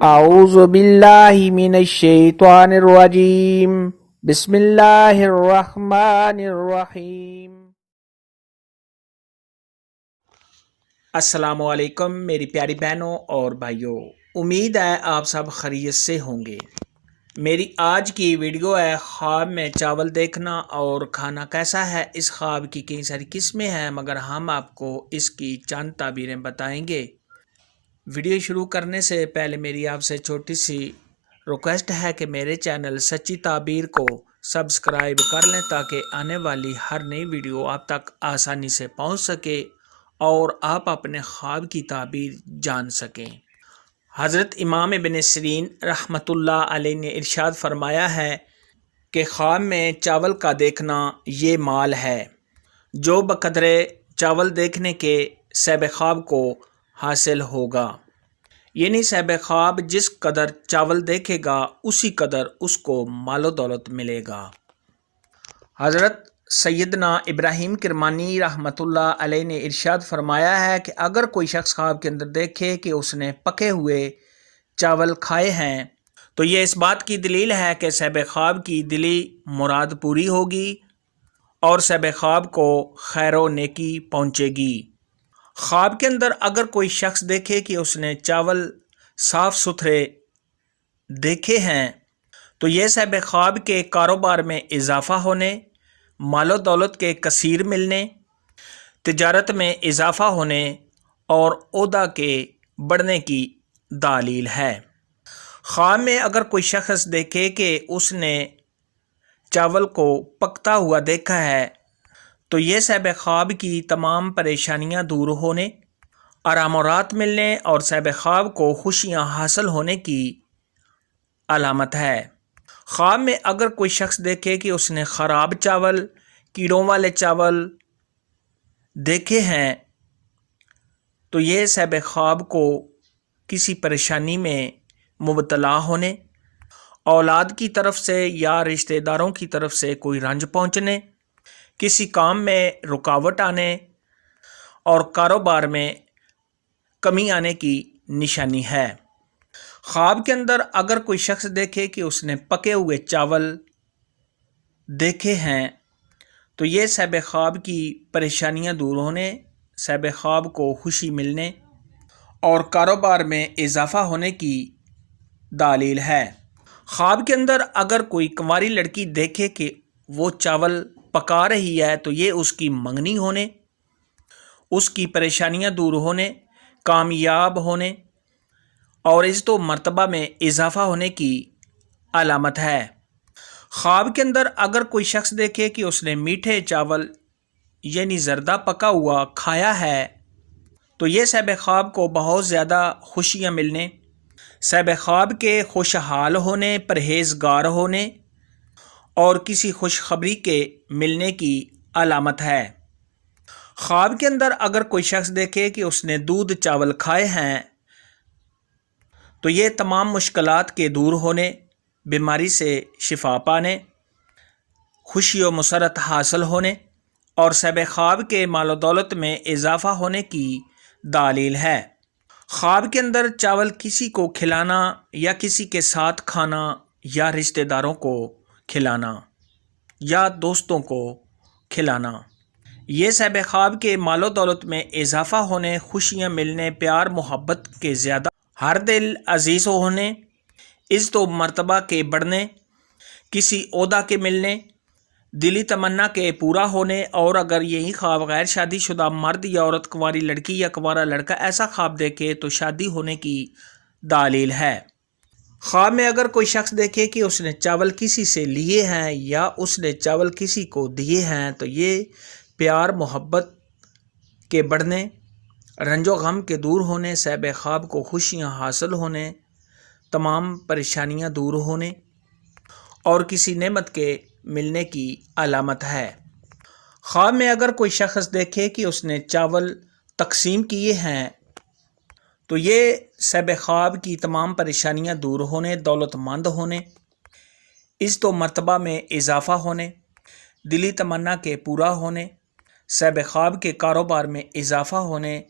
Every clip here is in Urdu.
اعوذ باللہ من الشیطان الرجیم بسم اللہ الرحمن الرحیم۔ السلام علیکم میری پیاری بہنوں اور بھائیوں، امید ہے آپ سب خیریت سے ہوں گے۔ میری آج کی ویڈیو ہے خواب میں چاول دیکھنا اور کھانا کیسا ہے۔ اس خواب کی کئی ساری قسمیں ہیں مگر ہم آپ کو اس کی چند تعبیریں بتائیں گے۔ ویڈیو شروع کرنے سے پہلے میری آپ سے چھوٹی سی ریکویسٹ ہے کہ میرے چینل سچی تعبیر کو سبسکرائب کر لیں تاکہ آنے والی ہر نئی ویڈیو آپ تک آسانی سے پہنچ سکے اور آپ اپنے خواب کی تعبیر جان سکیں۔ حضرت امام ابن سیرین رحمۃ اللہ علیہ نے ارشاد فرمایا ہے کہ خواب میں چاول کا دیکھنا یہ مال ہے۔ جو بقدرے چاول دیکھنے کے صاحب خواب کو حاصل ہوگا، یعنی صاحب خواب جس قدر چاول دیکھے گا اسی قدر اس کو مال و دولت ملے گا۔ حضرت سیدنا ابراہیم کرمانی رحمۃ اللہ علیہ نے ارشاد فرمایا ہے کہ اگر کوئی شخص خواب کے اندر دیکھے کہ اس نے پکے ہوئے چاول کھائے ہیں تو یہ اس بات کی دلیل ہے کہ صاحب خواب کی دلی مراد پوری ہوگی اور صاحب خواب کو خیر و نیکی پہنچے گی۔ خواب کے اندر اگر کوئی شخص دیکھے کہ اس نے چاول صاف ستھرے دیکھے ہیں تو یہ صاحب خواب کے کاروبار میں اضافہ ہونے، مال و دولت کے کثیر ملنے، تجارت میں اضافہ ہونے اور عہدہ کے بڑھنے کی دلیل ہے۔ خواب میں اگر کوئی شخص دیکھے کہ اس نے چاول کو پکتا ہوا دیکھا ہے تو یہ صاحب خواب کی تمام پریشانیاں دور ہونے، آرام و راحت ملنے اور صاحب خواب کو خوشیاں حاصل ہونے کی علامت ہے۔ خواب میں اگر کوئی شخص دیکھے کہ اس نے خراب چاول، کیڑوں والے چاول دیکھے ہیں تو یہ صاحب خواب کو کسی پریشانی میں مبتلا ہونے، اولاد کی طرف سے یا رشتہ داروں کی طرف سے کوئی رنج پہنچنے، کسی کام میں رکاوٹ آنے اور کاروبار میں کمی آنے کی نشانی ہے۔ خواب کے اندر اگر کوئی شخص دیکھے کہ اس نے پکے ہوئے چاول دیکھے ہیں تو یہ صاحب خواب کی پریشانیاں دور ہونے، صاحب خواب کو خوشی ملنے اور کاروبار میں اضافہ ہونے کی دلیل ہے۔ خواب کے اندر اگر کوئی کنواری لڑکی دیکھے کہ وہ چاول پکا رہی ہے تو یہ اس کی منگنی ہونے، اس کی پریشانیاں دور ہونے، کامیاب ہونے اور عزت و مرتبہ میں اضافہ ہونے کی علامت ہے۔ خواب کے اندر اگر کوئی شخص دیکھے کہ اس نے میٹھے چاول یعنی زردہ پکا ہوا کھایا ہے تو یہ صاحب خواب کو بہت زیادہ خوشیاں ملنے، صاحب خواب کے خوشحال ہونے، پرہیزگار ہونے اور کسی خوشخبری کے ملنے کی علامت ہے۔ خواب کے اندر اگر کوئی شخص دیکھے کہ اس نے دودھ چاول کھائے ہیں تو یہ تمام مشکلات کے دور ہونے، بیماری سے شفا پانے، خوشی و مسرت حاصل ہونے اور صاحب خواب کے مال و دولت میں اضافہ ہونے کی دلیل ہے۔ خواب کے اندر چاول کسی کو کھلانا یا کسی کے ساتھ کھانا یا رشتہ داروں کو کھلانا یا دوستوں کو کھلانا، یہ صاحب خواب کے مال و دولت میں اضافہ ہونے، خوشیاں ملنے، پیار محبت کے زیادہ، ہر دل عزیز ہونے، عزت و مرتبہ کے بڑھنے، کسی عہدہ کے ملنے، دلی تمنا کے پورا ہونے اور اگر یہی خواب غیر شادی شدہ مرد یا عورت، کنواری لڑکی یا کنوارا لڑکا ایسا خواب دیکھے تو شادی ہونے کی دلیل ہے۔ خواب میں اگر کوئی شخص دیکھے کہ اس نے چاول کسی سے لیے ہیں یا اس نے چاول کسی کو دیے ہیں تو یہ پیار محبت کے بڑھنے، رنج و غم کے دور ہونے، صاحب خواب کو خوشیاں حاصل ہونے، تمام پریشانیاں دور ہونے اور کسی نعمت کے ملنے کی علامت ہے۔ خواب میں اگر کوئی شخص دیکھے کہ اس نے چاول تقسیم کیے ہیں تو یہ صاحب خواب کی تمام پریشانیاں دور ہونے، دولت مند ہونے، عزت و مرتبہ میں اضافہ ہونے، دلی تمنا کے پورا ہونے، صاحب خواب کے کاروبار میں اضافہ ہونے،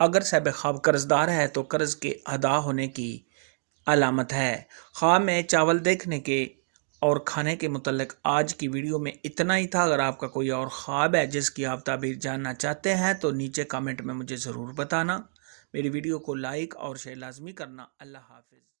اگر صاحب خواب قرض دار ہے تو قرض کے ادا ہونے کی علامت ہے۔ خواب میں چاول دیکھنے کے اور کھانے کے متعلق آج کی ویڈیو میں اتنا ہی تھا۔ اگر آپ کا کوئی اور خواب ہے جس کی آپ تعبیر جاننا چاہتے ہیں تو نیچے کامنٹ میں مجھے ضرور بتانا۔ میری ویڈیو کو لائک اور شیئر لازمی کرنا۔ اللہ حافظ۔